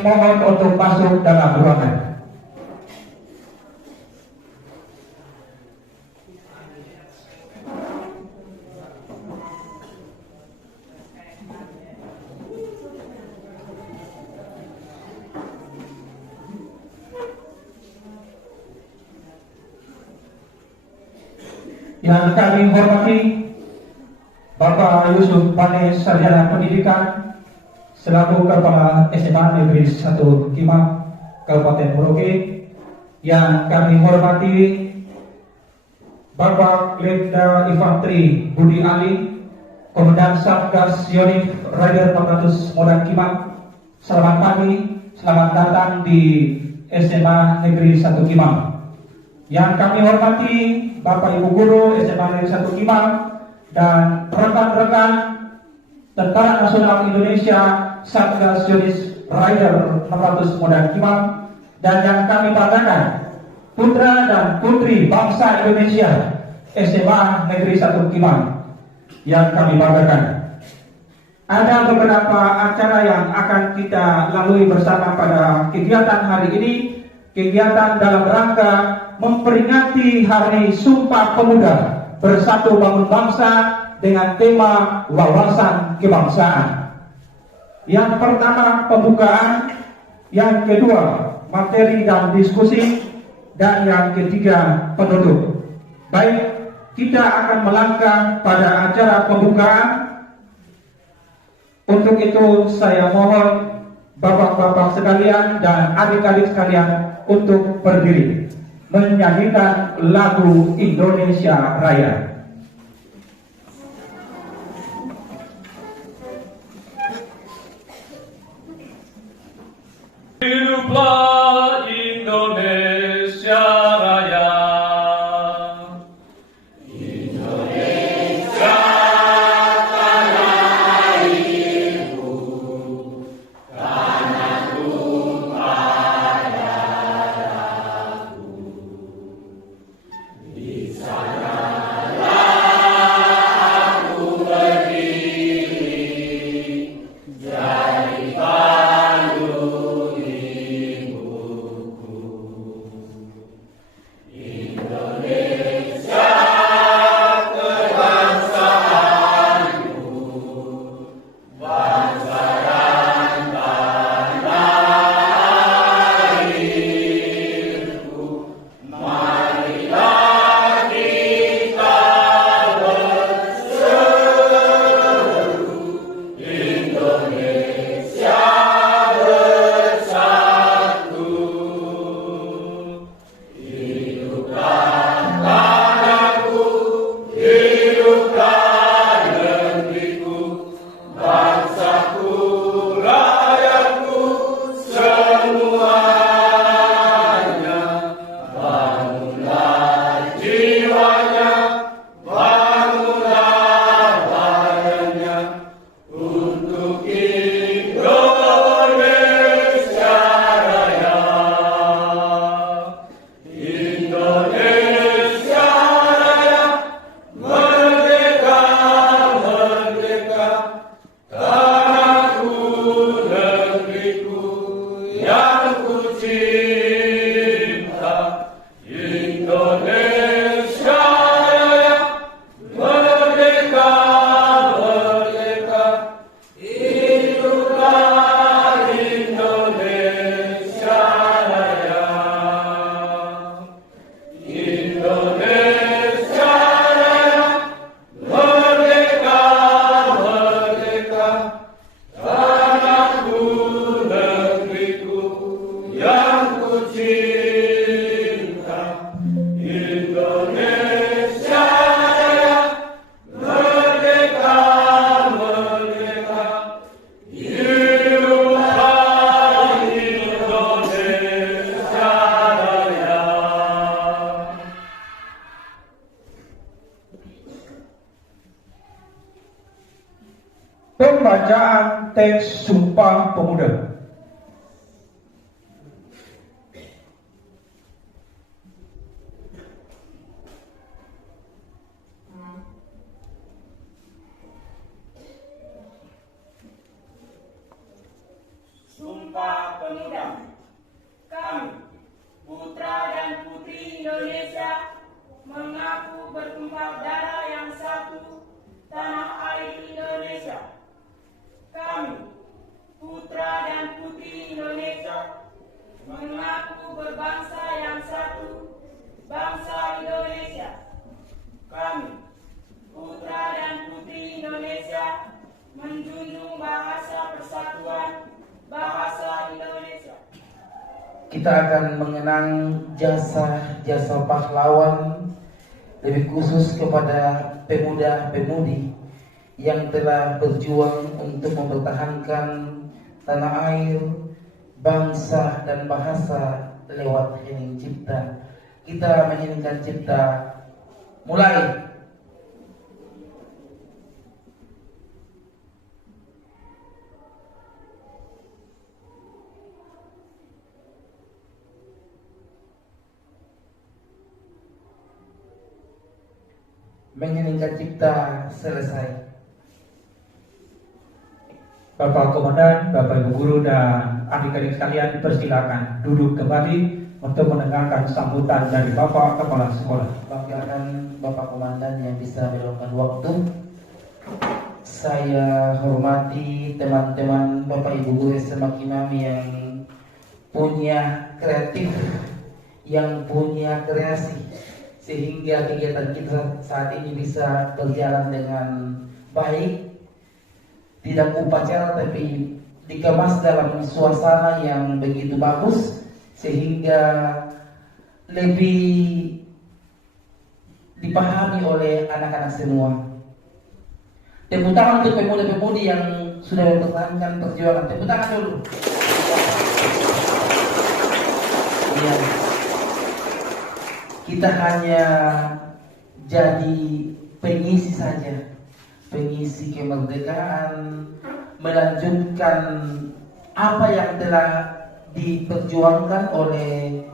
Mohon untuk masuk dalam ruangan. Yang kami hormati Bapak Yusuf Pane, Sarjana Pendidikan selaku Kepala SMA Negeri 1 Kimang, Kabupaten Merauke. Yang kami hormati Bapak Letda Infantri Budi Ali, Komandan Satgas Yonif Rider 600 Modan Kimang. Selamat pagi, selamat datang di SMA Negeri 1 Kimang. Yang kami hormati Bapak Ibu Guru SMA Negeri 1 Kimang dan rekan-rekan Tentara Nasional Indonesia Satgas Yonif Rider 600 Modan Kimang, dan yang kami banggakan putra dan putri bangsa Indonesia SMA Negeri 1 Kimang yang kami banggakan. Ada beberapa acara yang akan kita lalui bersama pada kegiatan hari ini. Kegiatan dalam rangka memperingati Hari Sumpah Pemuda Bersatu Bangun Bangsa dengan tema wawasan kebangsaan. Yang pertama pembukaan, yang kedua materi dan diskusi, dan yang ketiga penutup. Baik, kita akan melangkah pada acara pembukaan. Untuk itu saya mohon bapak-bapak sekalian dan adik-adik sekalian untuk berdiri menyanyikan lagu Indonesia Raya. Hiduplah Indonesia Raya. Indonesia tanah airku, tanah tumpah darahku. Di sanalah aku berdiri, jadi pandu ibuku. Indonesia kebangsaanku, bangsa dan tanah airku. Marilah kita berseru, Indonesia bersatu. Hiduplah tanahku, hiduplah negeriku, bangsaku, rakyatku, semuanya. Bangunlah jiwanya, bangunlah badannya, untuk Indonesia Raya. Indonesia Raya, merdeka Pembacaan teks Sumpah Pemuda. Sumpah Pemuda. Kami, putra dan putri Indonesia, mengaku bertumpah darah yang satu, tanah air Indonesia. Kami, putra dan putri Indonesia, mengaku berbangsa yang satu, bangsa Indonesia. Kami, putra dan putri Indonesia, menjunjung bahasa persatuan, bahasa Indonesia. Kita akan mengenang jasa-jasa pahlawan, lebih khusus kepada pemuda-pemudi yang telah berjuang untuk mempertahankan tanah air, bangsa dan bahasa lewat hening cipta. Kita menyanyikan cipta. Mulai. Menyanyikan cipta selesai. Bapak Komandan, Bapak Ibu Guru dan adik-adik sekalian, persilakan duduk kembali untuk mendengarkan sambutan dari Bapak Kepala Sekolah. Banggakan Bapak Komandan yang bisa meluangkan waktu. Saya hormati teman-teman Bapak Ibu Guru SMA Kimami yang punya kreatif, yang punya kreasi, sehingga kegiatan kita saat ini bisa berjalan dengan baik, tidak upacara tapi dikemas dalam suasana yang begitu bagus, sehingga lebih dipahami oleh anak-anak semua. Tepuk tangan untuk pemuda-pemudi yang sudah mempertahankan perjuangan. Tepuk tangan dulu. Ya. Kita hanya jadi pengisi saja, pengisi kemerdekaan, melanjutkan apa yang telah diperjuangkan oleh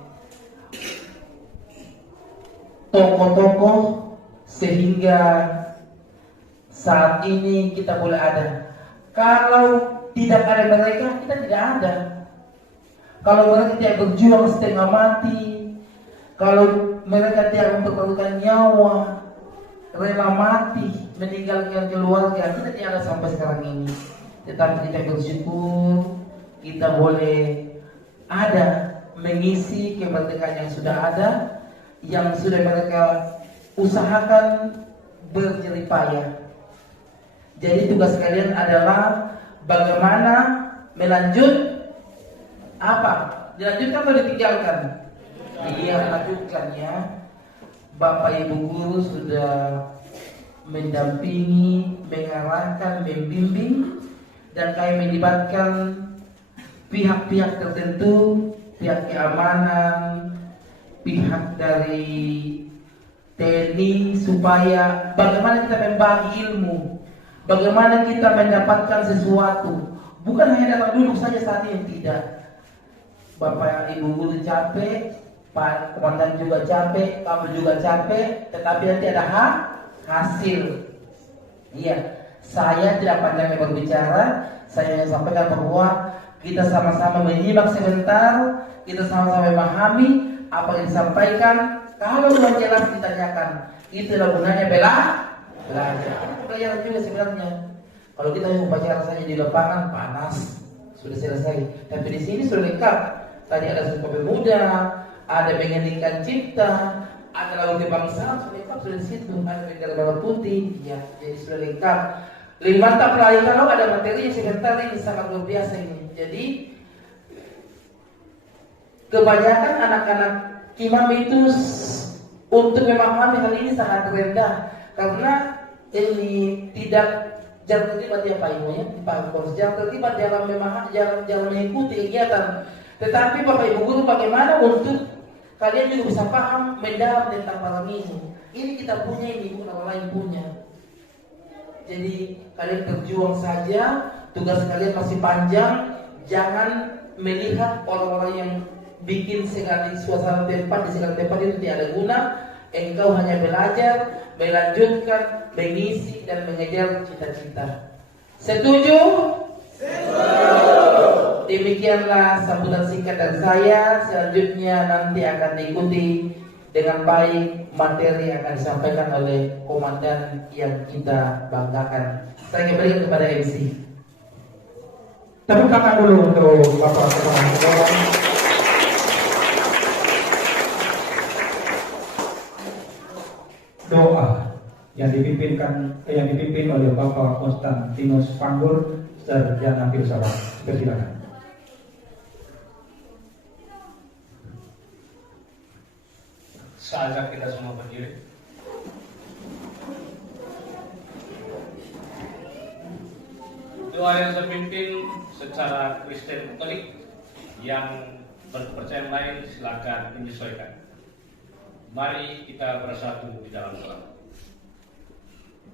tokoh-tokoh sehingga saat ini kita boleh ada. Kalau tidak ada mereka, kita tidak ada. Kalau mereka tidak berjuang setengah mati, kalau mereka tidak mempertaruhkan nyawa, rela mati, meninggalkan keluarga, kita tidak ada sampai sekarang ini. Tetapi kita bersyukur kita boleh ada, mengisi kemerdekaan yang sudah ada, yang sudah mereka usahakan berjerih payah. Jadi tugas kalian adalah bagaimana dilanjutkan atau ditinggalkan? Iya, lanjutkan ya. Bapak Ibu Guru sudah mendampingi, mengarahkan, membimbing, dan kami melibatkan pihak-pihak tertentu, pihak keamanan, pihak dari TNI, supaya bagaimana kita membagi ilmu, bagaimana kita mendapatkan sesuatu, bukan hanya datang duduk saja saat ini, tidak. Bapak Ibu Guru capek, Pak Komandan juga capek, kamu juga capek, tetapi nanti ada hasil. Iya, saya tidak pandai berbicara, saya ingin sampaikan bahwa kita sama-sama menyimak sebentar, kita sama-sama memahami apa yang disampaikan. Kalau belum jelas ditanyakan, itulah gunanya belajar. Belajar juga sebenarnya. Kalau kita upacara saja di lapangan panas, sudah selesai. Tapi di sini sudah lengkap. Tadi ada Sumpah Pemuda, ada mengeningkan cipta, ada lagu kebangsaan, sudah lengkap sudah di situ. Ada bendera merah putih, ya, jadi sudah lengkap. Lebih mantap lagi kalau ada materi yang sebentar ini sangat luar biasa ini. Jadi kebanyakan anak-anak Kimam itu untuk memahami hal ini sangat rendah, karena ini tidak jarang terlibat ya Pak Ibu ya, Pak Bos, jarang terlibat dalam jarang mengikuti kegiatan. Tetapi Bapak Ibu Guru, bagaimana untuk kalian juga bisa paham mendalam tentang malam ini? Ini kita punya, ini bukan orang lain punya. Jadi kalian berjuang saja, tugas kalian masih panjang. Jangan melihat orang-orang yang bikin segala suasana tempat di segala tempat itu tidak ada guna. Engkau hanya belajar, melanjutkan, mengisi dan mengejar cita-cita. Setuju? Demikianlah sambutan singkat dari saya. Selanjutnya nanti akan diikuti dengan baik materi yang akan disampaikan oleh komandan yang kita banggakan. Saya kembalikan kepada MC. Tepuk tangan dulu untuk Bapak Kepala Sekolah. Doa yang dipimpin oleh Bapak Konstantinus Panggur, Sarjana Filsafat. Persilakan. Saya ajak kita semua berdiri. Doa yang saya pimpin secara Kristen Katolik, yang berpercaya lain silakan menyesuaikan. Mari kita bersatu di dalam doa.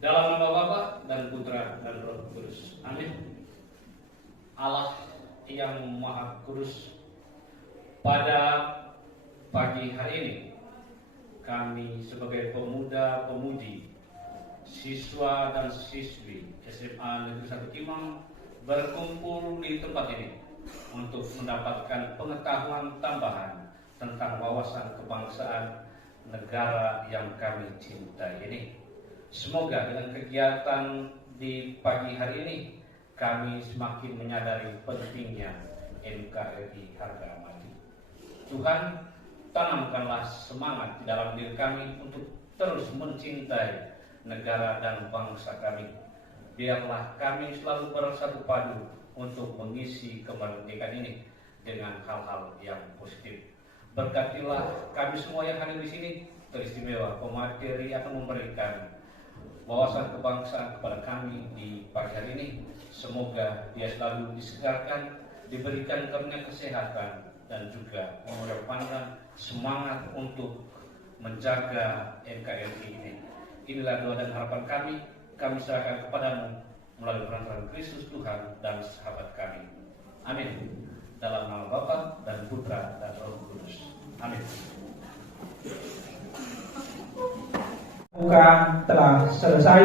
Dalam nama Bapa dan Putra dan Roh Kudus. Amin. Allah yang Maha Kudus, pada pagi hari ini kami sebagai pemuda-pemudi, siswa dan siswi SMA Negeri 1 Kimang berkumpul di tempat ini untuk mendapatkan pengetahuan tambahan tentang wawasan kebangsaan negara yang kami cintai ini. Semoga dengan kegiatan di pagi hari ini kami semakin menyadari pentingnya NKRI harga mati. Tuhan, tanamkanlah semangat di dalam diri kami untuk terus mencintai negara dan bangsa kami. Biarlah kami selalu bersatu padu untuk mengisi kemerdekaan ini dengan hal-hal yang positif. Berkatilah kami semua yang hadir di sini, teristimewa pemateri akan memberikan wawasan kebangsaan kepada kami di pagi hari ini. Semoga dia selalu disegarkan, diberikan karunia kesehatan, dan juga mengedepankan semangat untuk menjaga NKRI ini. Inilah doa dan harapan kami serahkan kepadamu melalui peran Kristus Tuhan dan sahabat kami. Amin. Dalam nama Bapa dan Putra dan Roh Kudus. Amin. Bukan telah selesai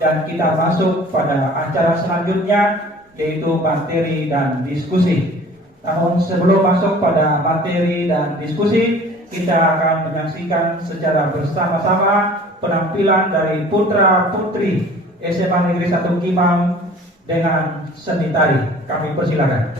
dan kita masuk pada acara selanjutnya, yaitu materi dan diskusi. Namun sebelum masuk pada materi dan diskusi, kita akan menyaksikan secara bersama-sama penampilan dari putra-putri SMA Negeri 1 Kimang dengan seni tari. Kami persilakan.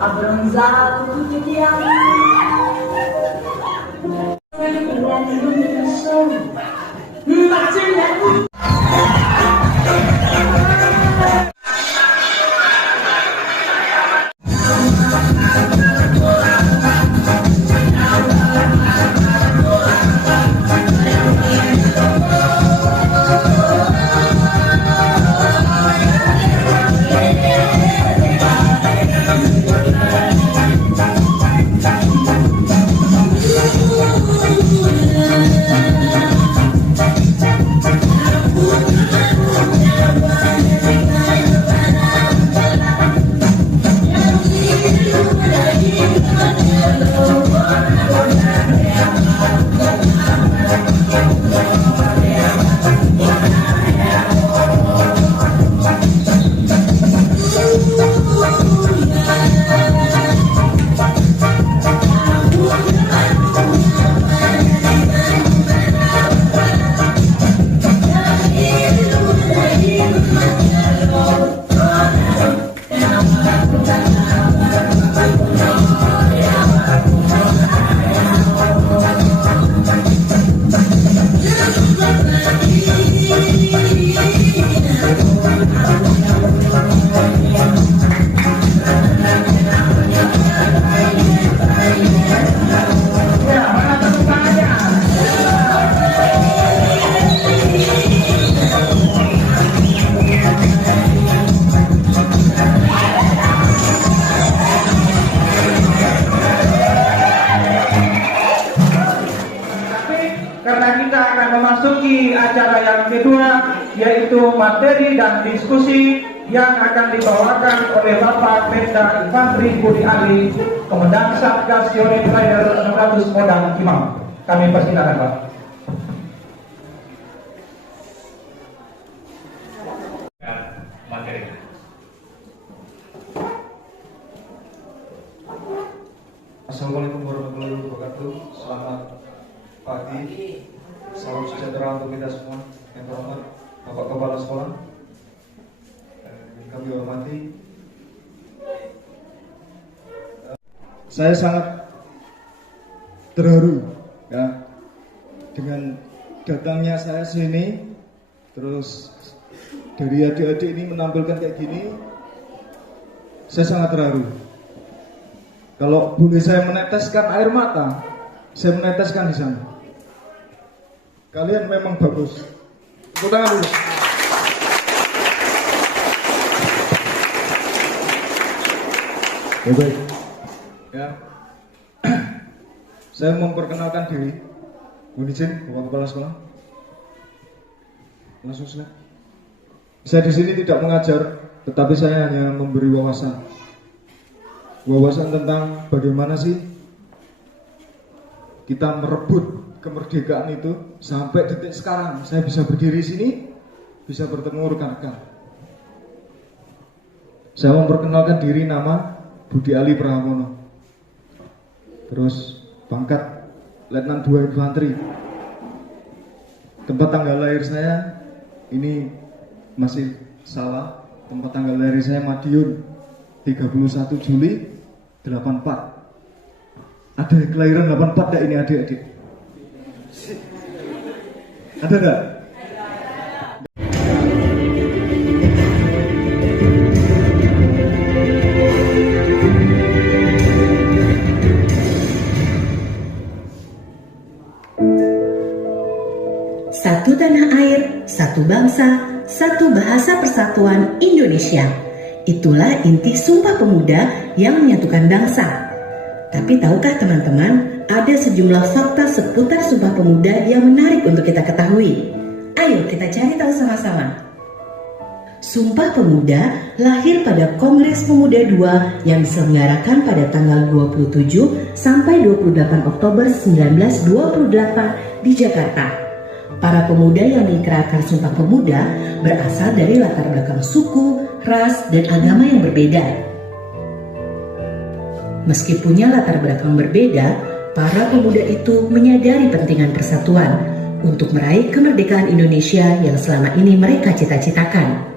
Abbronzato tutti gli anni, non sono, ma ce n'è. Karena kita akan memasuki acara yang kedua, yaitu materi dan diskusi yang akan dibawakan oleh Bapak Pemda Infantri Budi Ali, Komandan Satgas Unit Rider 600 Modang Kimau. Kami persilakan, Pak. Materi. Assalamualaikum warahmatullahi wabarakatuh. Selamat pagi, salam sejahtera untuk kita semua. Yang terhormat Bapak Kepala Sekolah, kami hormati. Saya sangat terharu ya dengan datangnya saya sini, terus dari adik-adik ini menampilkan kayak gini. Saya sangat terharu. Kalau boleh saya meneteskan air mata, saya meneteskan di sana. Kalian memang bagus. Tepuk tangan dulu. Baik. Ya. Saya memperkenalkan diri. Mohon izin, Bapak Kepala Sekolah. Langsung silakan. Saya di sini tidak mengajar, tetapi saya hanya memberi wawasan. Wawasan tentang bagaimana sih kita merebut kemerdekaan itu sampai detik sekarang. Saya bisa berdiri di sini, bisa bertemu rekan-rekan. Saya memperkenalkan diri, nama Budi Ali Pramono. Terus pangkat Letnan 2 Infanteri. Tempat tanggal lahir saya ini masih salah. Tempat tanggal lahir saya Madiun 31 Juli 84. Ada kelahiran 84 enggak ini adik-adik? Ada enggak? Satu tanah air, satu bangsa, satu bahasa persatuan Indonesia. Itulah inti Sumpah Pemuda yang menyatukan bangsa. Tapi tahukah teman-teman, ada sejumlah fakta seputar Sumpah Pemuda yang menarik untuk kita ketahui. Ayo kita cari tahu sama-sama. Sumpah Pemuda lahir pada Kongres Pemuda II yang diselenggarakan pada tanggal 27 sampai 28 Oktober 1928 di Jakarta. Para pemuda yang diikrarkan Sumpah Pemuda berasal dari latar belakang suku, ras, dan agama yang berbeda. Meski punya latar belakang berbeda, para pemuda itu menyadari pentingan persatuan untuk meraih kemerdekaan Indonesia yang selama ini mereka cita-citakan.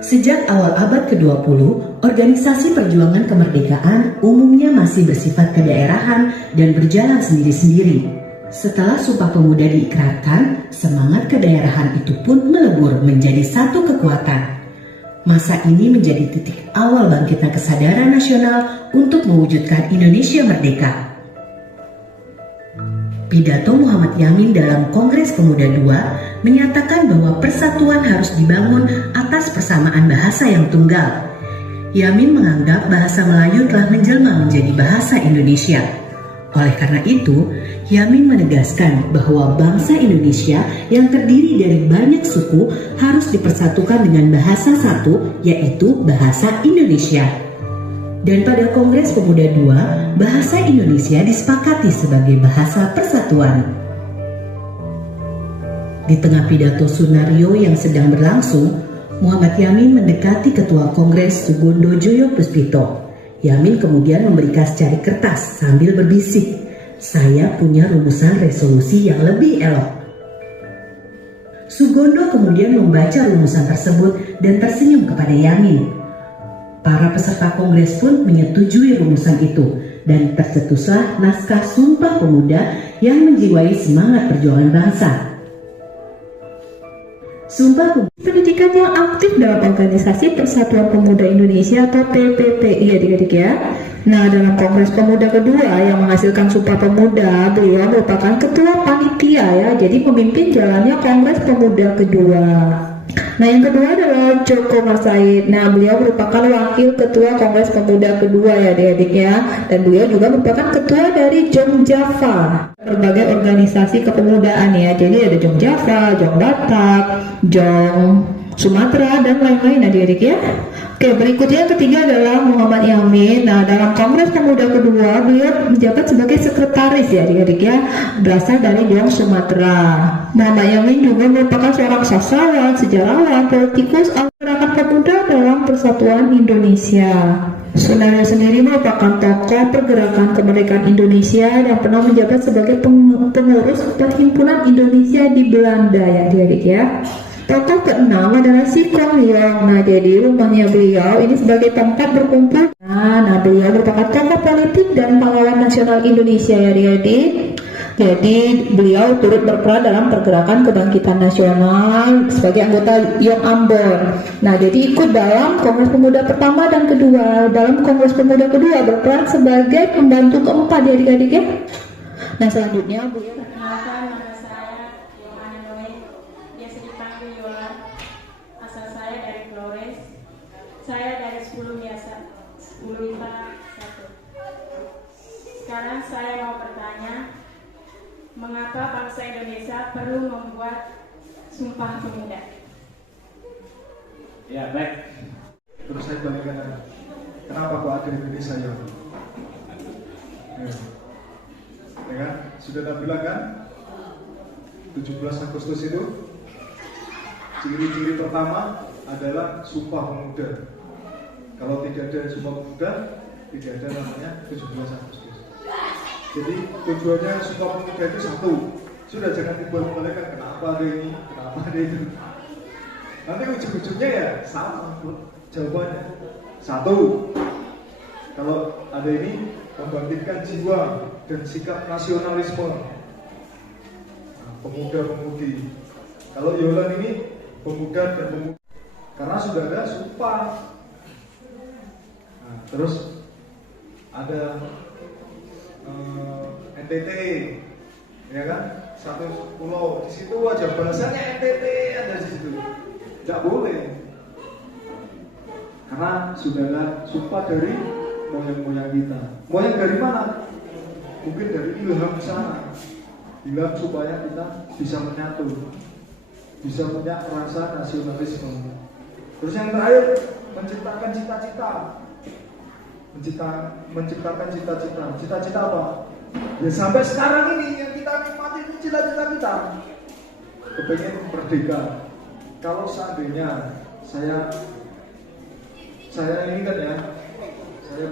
Sejak awal abad ke-20, organisasi perjuangan kemerdekaan umumnya masih bersifat kedaerahan dan berjalan sendiri-sendiri. Setelah Sumpah Pemuda diikrarkan, semangat kedaerahan itu pun melebur menjadi satu kekuatan. Masa ini menjadi titik awal bangkitnya kesadaran nasional untuk mewujudkan Indonesia merdeka. Pidato Muhammad Yamin dalam Kongres Pemuda II menyatakan bahwa persatuan harus dibangun atas persamaan bahasa yang tunggal. Yamin menganggap bahasa Melayu telah menjelma menjadi bahasa Indonesia. Oleh karena itu, Yamin menegaskan bahwa bangsa Indonesia yang terdiri dari banyak suku harus dipersatukan dengan bahasa satu, yaitu bahasa Indonesia. Dan pada Kongres Pemuda II, bahasa Indonesia disepakati sebagai bahasa persatuan. Di tengah pidato Sunario yang sedang berlangsung, Muhammad Yamin mendekati Ketua Kongres Sugondo Joyo Puspito. Yamin kemudian memberikan secari kertas sambil berbisik, "Saya punya rumusan resolusi yang lebih elok." Sugondo kemudian membaca rumusan tersebut dan tersenyum kepada Yamin. Para peserta kongres pun menyetujui rumusan itu dan tercetuslah naskah Sumpah Pemuda yang menjiwai semangat perjuangan bangsa. Sumpah Pemuda pendidikan yang aktif dalam Organisasi Persatuan Pemuda Indonesia atau PPPI adik-adik ya. Nah, dalam Kongres Pemuda kedua yang menghasilkan Sumpah Pemuda, beliau merupakan ketua panitia ya, jadi pemimpin jalannya Kongres Pemuda kedua. Nah, yang kedua adalah Joko Marsaid. Nah, beliau merupakan wakil ketua Kongres Pemuda kedua ya adik-adik ya. Dan beliau juga merupakan ketua dari Jong Java, berbagai organisasi kepemudaan ya. Jadi ada Jong Java, Jong Batak, Jong Sumatera, dan lain-lain adik-adik ya. Oke, berikutnya yang ketiga adalah Muhammad Yamin. Nah, dalam Kongres Pemuda kedua, beliau menjabat sebagai sekretaris ya adik-adik ya, berasal dari Jong Sumatera. Muhammad Yamin juga merupakan seorang sastrawan, sejarawan, politikus, gerakan pemuda dalam persatuan Indonesia. Sunario sendiri merupakan tokoh pergerakan kemerdekaan Indonesia dan pernah menjabat sebagai pengurus Perhimpunan Indonesia di Belanda ya adik-adik ya. Tokoh keenam adalah Sikong Yong. Nah, jadi rumahnya beliau ini sebagai tempat berkumpul. Nah, beliau merupakan tokoh politik dan pahlawan nasional Indonesia ya adik-adik. Jadi beliau turut berperan dalam pergerakan kebangkitan nasional sebagai anggota Yong Ambon. Nah, jadi ikut dalam Kongres Pemuda pertama dan kedua. Dalam Kongres Pemuda kedua berperan sebagai pembantu keempat ya adik-adik ya. Nah, selanjutnya beliau Perkenalkan, nama saya Yohana Noe, biasa dipanggil Yola. Asal saya dari Flores. Saya dari 10 biasa, 10 IPA 1. Sekarang saya mau bertanya, mengapa bangsa Indonesia perlu membuat Sumpah Pemuda? Ya, baik. Terus saya tanyakan, kenapa kok ada Indonesia ya? Ya kan? Sudah tak bilang kan? 17 Agustus itu ciri-ciri pertama adalah Sumpah Pemuda. Kalau tidak ada Sumpah Pemuda, tidak ada namanya 17 Agustus. Jadi tujuannya Sumpah Pemuda itu satu. Sudah jangan timbul-timbulkan kenapa ada ini, kenapa ada itu. Nanti ujung-ujungnya ya sama jawabannya. Satu, kalau ada ini membangkitkan jiwa dan sikap nasionalisme pemuda-pemudi. Kalau Yolan ini pemuda dan pemudi, karena sudah ada sumpah. Nah, terus ada NTT, ya kan? Satu pulau di situ aja bahasanya NTT ada di situ. Tidak boleh, karena sudah ada sumpah dari moyang-moyang kita. Moyang dari mana? Mungkin dari ilham sana, ilham supaya kita bisa menyatu. bisa punya rasa nasionalisme. Terus yang terakhir, menciptakan cita-cita. Menciptakan cita-cita. Cita-cita apa? Ya sampai sekarang ini yang kita nikmati itu cita-cita kita. Kepengen merdeka. Kalau seandainya saya ini kan ya, saya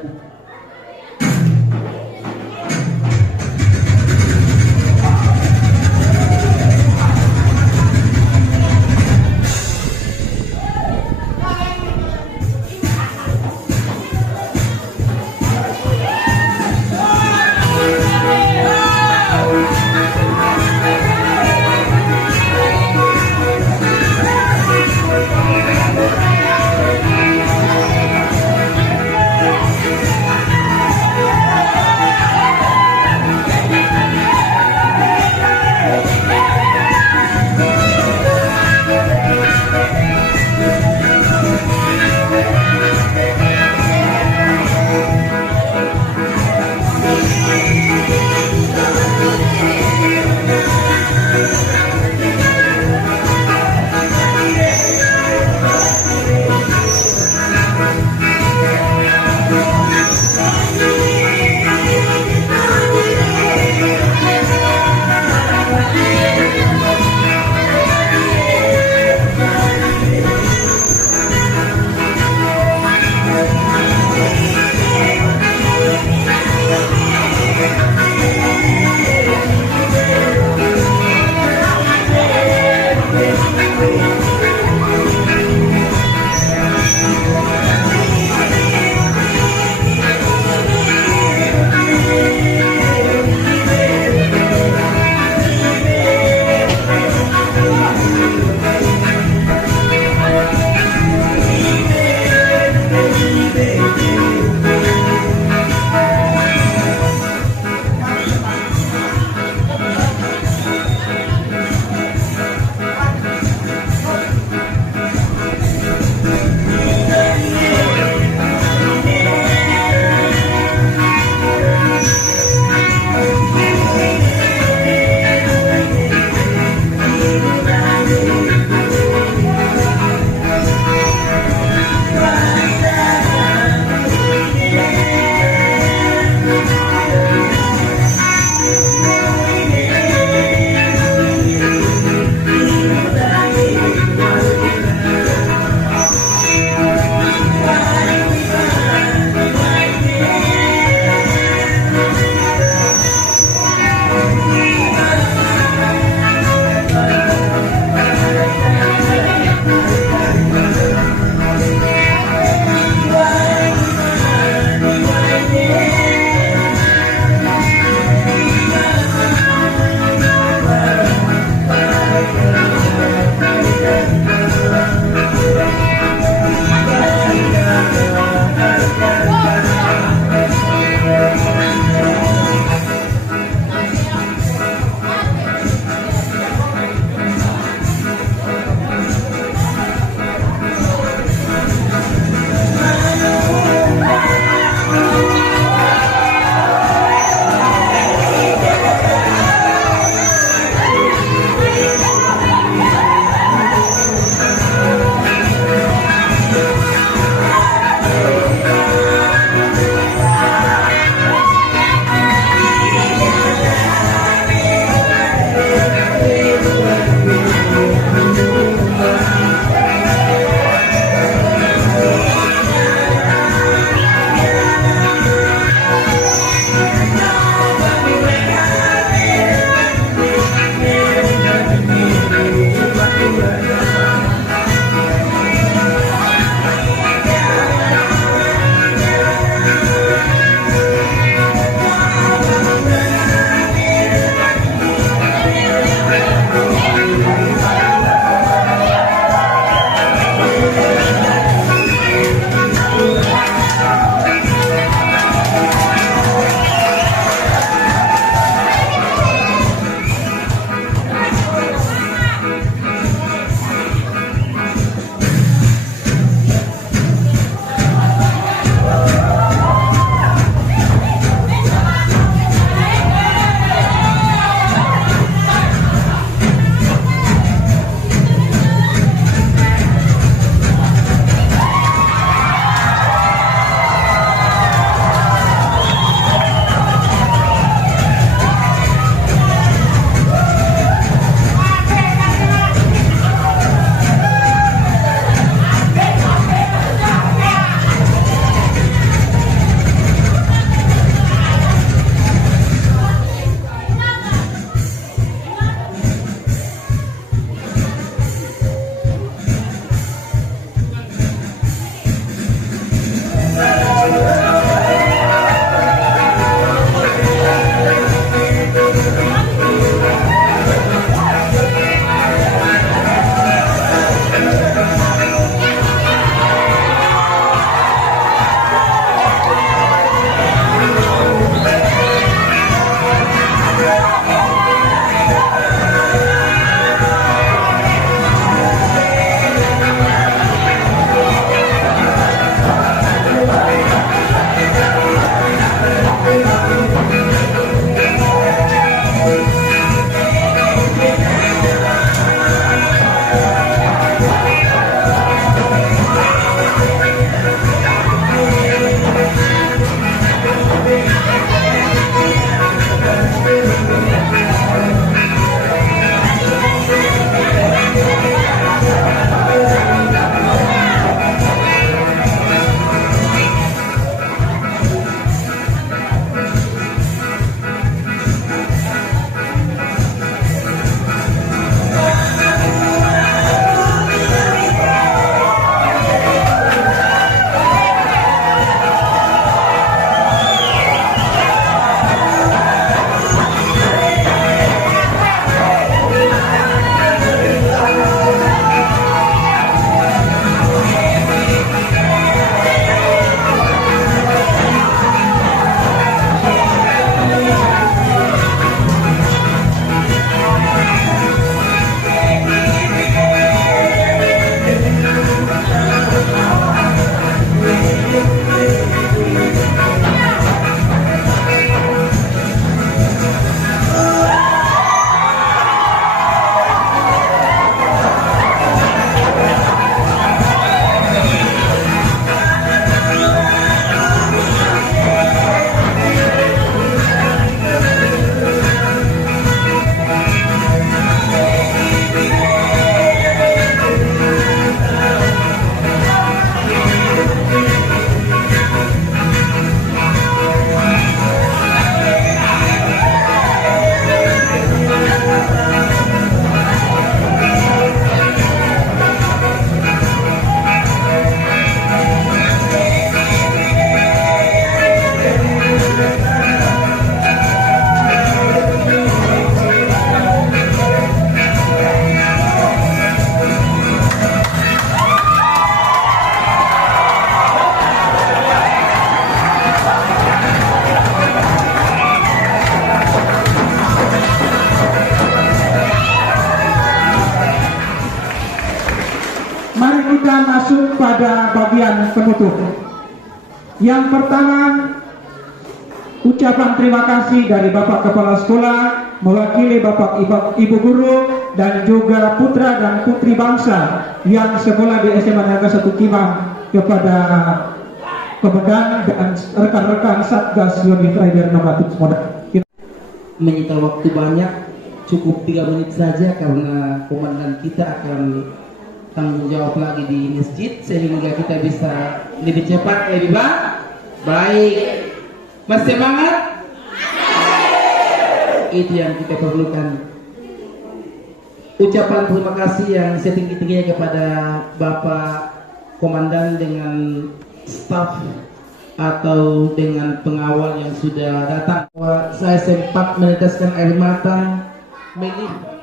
masuk pada bagian penutup. Yang pertama, ucapan terima kasih dari Bapak Kepala Sekolah mewakili Bapak Ibu Guru dan juga putra dan putri bangsa yang sekolah di SMA Negara 1 Kimang kepada Komandan dan rekan-rekan Satgas Unit Rider 600 Moda. Menyita waktu banyak, cukup 3 menit saja karena komandan kita akan tanggung jawab lagi di masjid sehingga kita bisa lebih cepat, lebih baik. Masih semangat? Itu yang kita perlukan. Ucapan terima kasih yang setinggi-tingginya kepada Bapak Komandan dengan staf atau dengan pengawal yang sudah datang. Saya sempat meneteskan air mata melihat